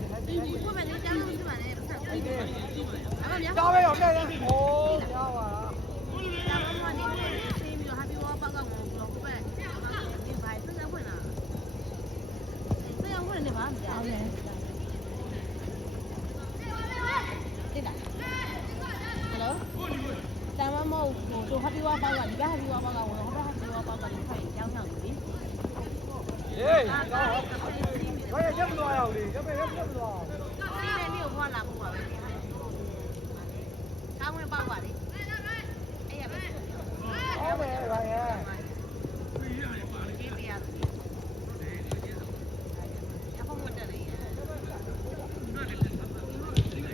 ကိုပဲနေကြလို့ရှိပါနဲ့ပတ်သက်။အဲ့ဒါများ ကြားပဲရောပြည့်တယ်။ဟိုးကြားပါလား။ ဒါမှမဟုတ်နေနေဆေးပြီးတော့ happy wall ပေါက်ကောက်ကိုဘလော့ကိုပဲဒီဘိုင်ဆက်ဖွင့်လာ။ဆက်ရောက်ဖွင့်နေပါမကြောက်နဲ့။တိတ်လား။ Hello တာမမောဟို happy wall ပေါက်ကဒီက happy wall ပေါက်ကဝင်တော့ happy wall ပေါက်ကလည်းခိုင်ကြောင်းဆောင်နေပြီ။ ဟေးတော့ဘယ်ရက်မသွားရအောင်လေရက်မသွားအောင် ဒီနေ့နေ့ကိုဖွာလာဖို့ပါပဲ။ကောင်းဝင်ပေါက်ပါလေ။အဲ့ရပဲ။ ဟုတ်ပဲပါရဲ့ ဒီတရား။အဖေမတက်လေ။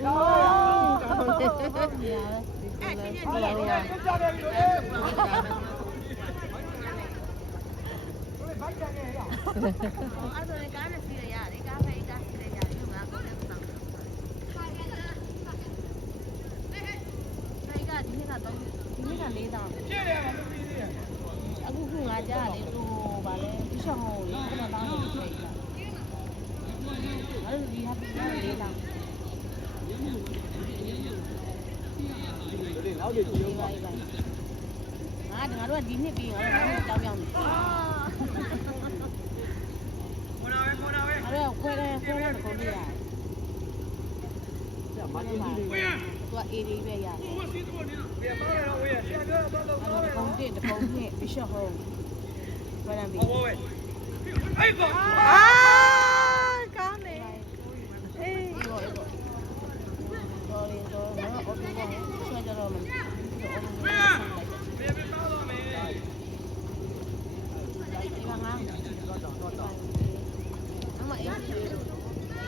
ဟော အဲ့ဒီနေ့ ဟုတ် နေ့ ပါ ရ ရဲ့ကြားတယ်ပြီလို့လေဘိုက်ကြံခဲ့ရ အဲ့ဒါလည်းကားနဲ့စီးရရတယ်ကားဖေးကားစီးရရတယ်လို့ငါကောင်းတယ်ဆောင်တယ်ဖေးကဒီနေ့ကတော့ဒီနေ့က4တောင်း ပြည့်တယ်မပြီးသေးရဲ့ အခုခုငါကြားတယ်ဟိုဗာလဲဒီရှောင်းဟိုလေ9တောင်းလို့ဖေးကအဲ့ဒီဟာပြီး4တောင်း ဒီနောက်ကြည့်ကြည့် ငါတို့ကဒီနှစ်ပြီးငါတို့တောင်းပြောင်းနေ ခေါနာပဲခေါနာပဲ ငါတို့ခွဲတော့တခုံးလေးရတယ် မကြည့်ကြည့်လေး သူက AD ပဲရတယ် ပြန်ပါရတော့ဝေးရဆရာပြောတော့တော့ အဲ့ဒါတကုံးနှစ်ဘီရှော့ဟိုဘယ်လမ်းပြီး ဟောပဲအဲ့ကော ကောင်းတယ်အေးဘောဘောတော်ရင်တော့ငါအော်တိုကဆွဲကြတော့မယ်ပြန်ပါတော့မယ် ဒီမှာငါအမအေး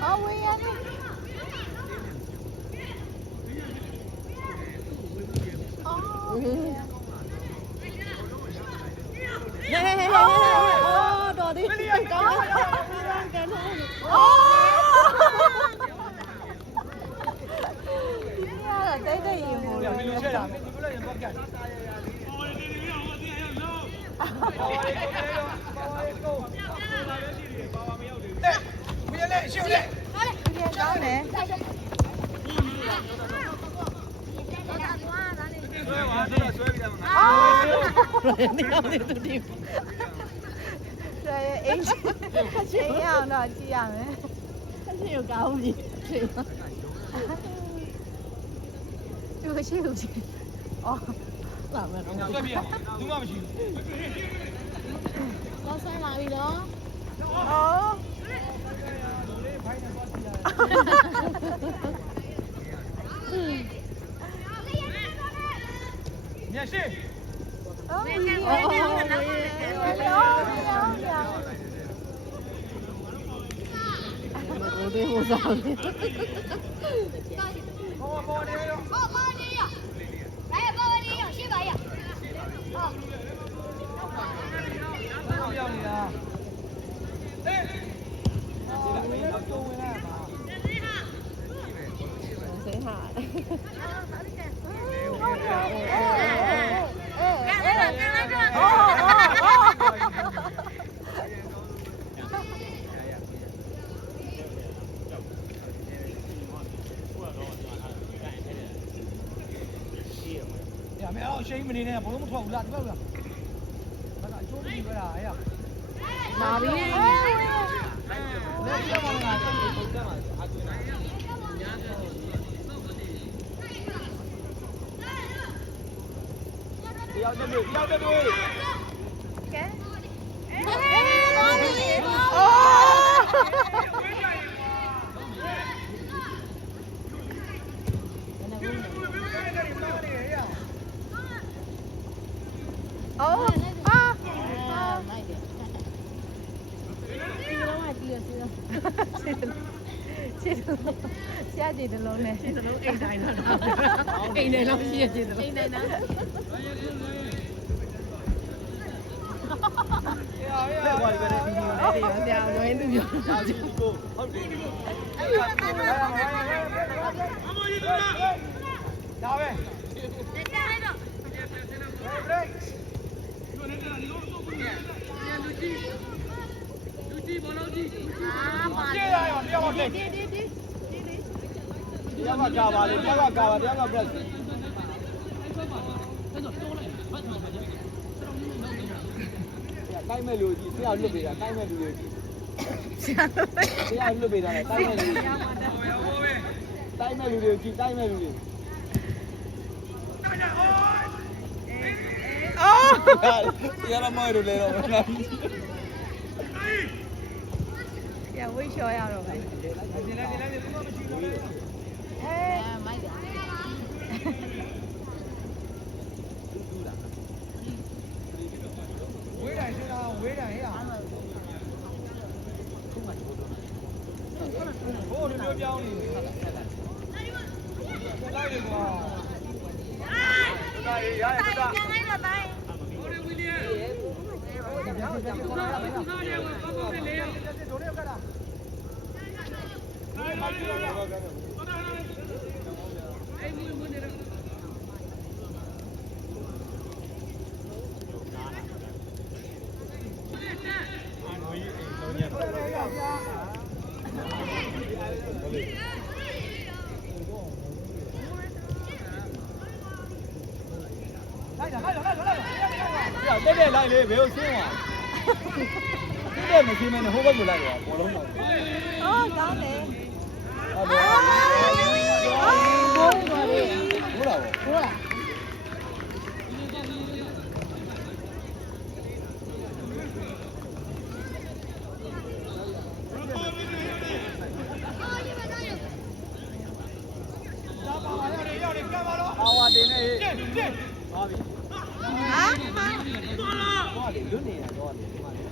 အော်ဝေးရတယ်အော်ဟေးတော်ဒီကောင်းကန်တော့အော်ဒီကတော့တိတ်တိတ်ရင်ဟို ပြန်ပြီးချက်တာမင်းဒီလိုလည်းတော့ကြက်ပါဝါရီကိုပါဝါမရောက်သေးဘူးတဲ့မင်းလည်းရှုပ်လေ ကောင်းတယ် ဆွဲပါဆွဲပြီးတော့ အာနေအောင်နေတူဒီဆွဲအင်းချင်းရအောင်တော့ကြည့်ရမယ်အချင်းကိုကောင်းပြီချင်းသူကရှိလို့ချင်းအော်လာမယ်တော့ ဆွဲပြီးဘူးမှမရှိဘူး တော့ဆွဲလာပြီနော်အော်ညရှိ အော်ဒီလိုတော့我对我操！ ပေါ်နေရော 哦，包的呀，来呀，包的呀，先来呀。哦， ရောက်နေတာအေးဒီမင်းတော့တုံးဝင်လာပါ 谁喊？ရမယ်အောင်ရှိမနေနဲ့ဘုံမထွက်ဘူးလားဒီဘက်လားဘာသာအကျိုးကြီးပဲလားအေးရ 哪边？ လက်ပြပါလားတက်ပြီးပုံတက်မှာအကျွန်းတာတယောက်တည်းတယောက်တည်း 给。哦。哦啊！慢一点。这个还低了，这个。下几的龙呢？这个龙A奶了，A奶龙下几的龙？A奶龙。လက်ဝါးတွေပဲဒီလိုလေးတွေ တရားလွယ်သူပြော ဒါဒီကိုဟုတ်တယ်ဒါပဲ 啊，妈！接下来要不要我给？对。ယောက်ကကာပါလေတယောက်ကကာပါတယောက်က press တိုင်းမဲ့လူကြီးဆရာလွတ်ပေးတာတိုင်းမဲ့လူကြီးဆရာလွတ်ပေးတာတိုင်းမဲ့လူကြီးတိုင်းမဲ့လူကြီးတိုင်းမဲ့လူကြီးအော်ဆရာမမိုက်လို့လေတော့ရဝိတ်လျှော်ရတော့ပဲ မိုက်တယ် ဝေးတိုင်းဆိုတာဝေးတိုင်းဟဲ့ဟိုဒီလိုပြောင်းနေလိုက်တယ်ကွာဒါရရတယ်ကွာတက်တက်လိုက်လေဘယ်လိုဆင်းသွားတက်မရှင်းမနဲ့ဟိုဘက်ကိုလိုက်သွားဘောလုံးတော့ အော်ကောင်းတယ် ဟုတ်တယ် ဘိုးတော်လေး ဟုတ်လား ဘိုးလား အာဝါတင်နေဟေးသွားပြီ ဟာ သွားတယ်လွတ်နေတာတော့တယ်ဒီမှာလေအ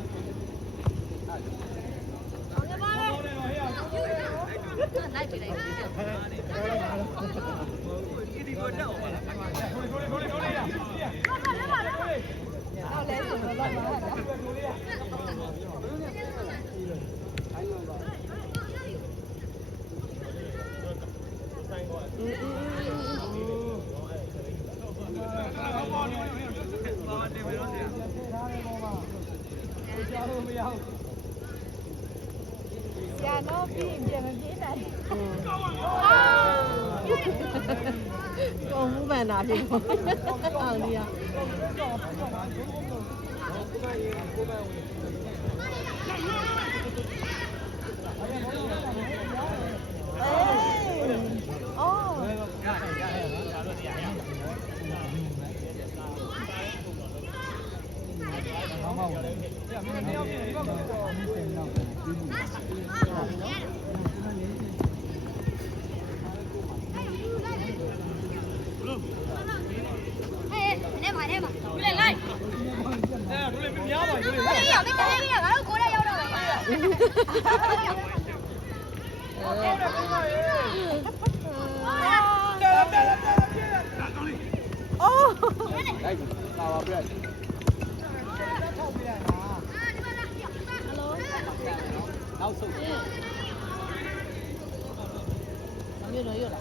ော်လဲဆိုတော့လောက်ပါလား Dạ nó phim giờ mình biết này. Con muốn bàn nào thì không. Đi à.လိုက်ကာပါပြတ်နောက်ဆုံး Như nó yêu là.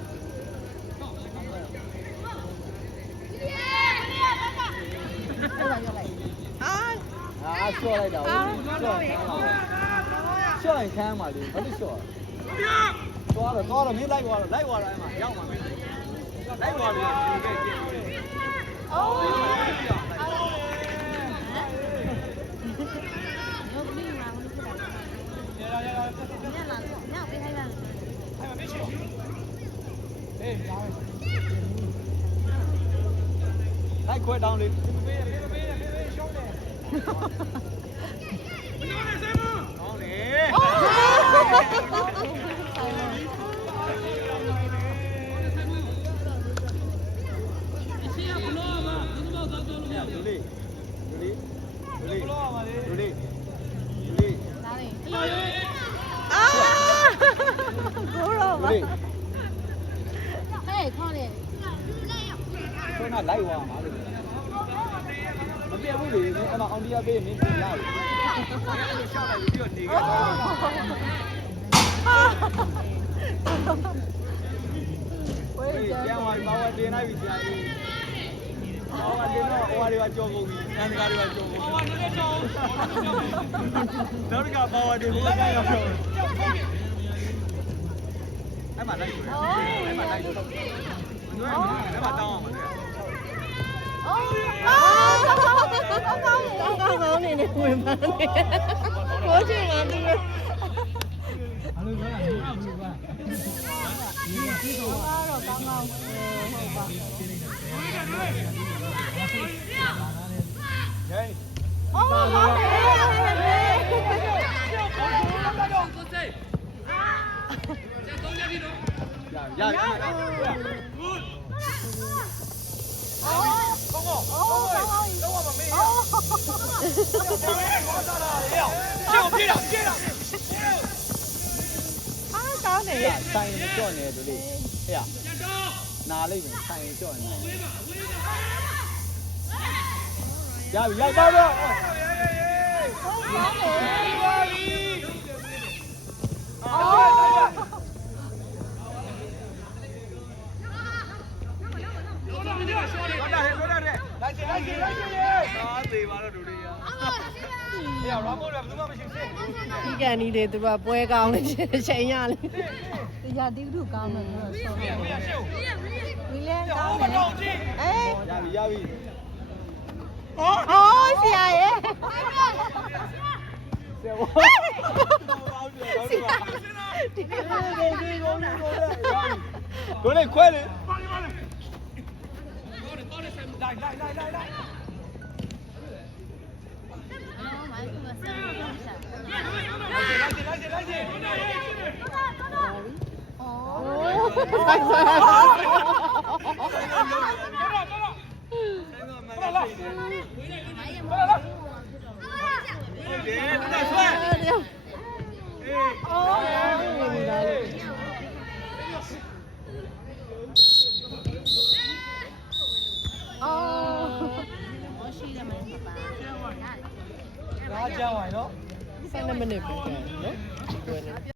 À, xua lại đầu. Xua lại khang mà đi, không biết xua. Xua rồi, to rồi, miếng lấy qua lại mà, nhau mà. Lấy qua đi. Lấy quay down đi. Nó lấy qua mà đi. Nó biết cái gì em mà ông đi bên mình thì lại. Cái ngoài bao tiền này bị chạy. Bao tiền nó qua đi vào chỗ ngủ, ăn cái đi vào chỗ ngủ. Đó là bao tiền mua cái rồi. အဲ့မှာလိုက်လို့အဲ့မှာလိုက်လို့အဲ့မှာတောင်းအောင်မလဲ ကောင်းနေနေဝင်ပါနေကိုချင်မှသူပဲ ဘာလို့ပြောရလဲဘာလို့ပါဒီတော့ကောင်းကောင်းဟုတ်ပါ ဟေး အော်ဟုတ်တယ် ရရရ ကောင်းနေ ဆိုင်ကြော့နေတူလေးဟဲ့နာလိုက်မယ်ဆိုင်ကြော့နေရပြီရိုက်တော့တော့ဒီကန်ဒီတွေသူကပွဲကောင်းနေချိန်ရလေတရားတိတုကောင်းတယ်ဆိုတော့ဆောင်းဒီလဲကောင်းတယ်အေး ရပြီရပြီ အော်ဆရာရဲ့ ဆရာဝါကိုလေးခွဲလေအားကြောင်းရနော် 7 minutes ပဲနော်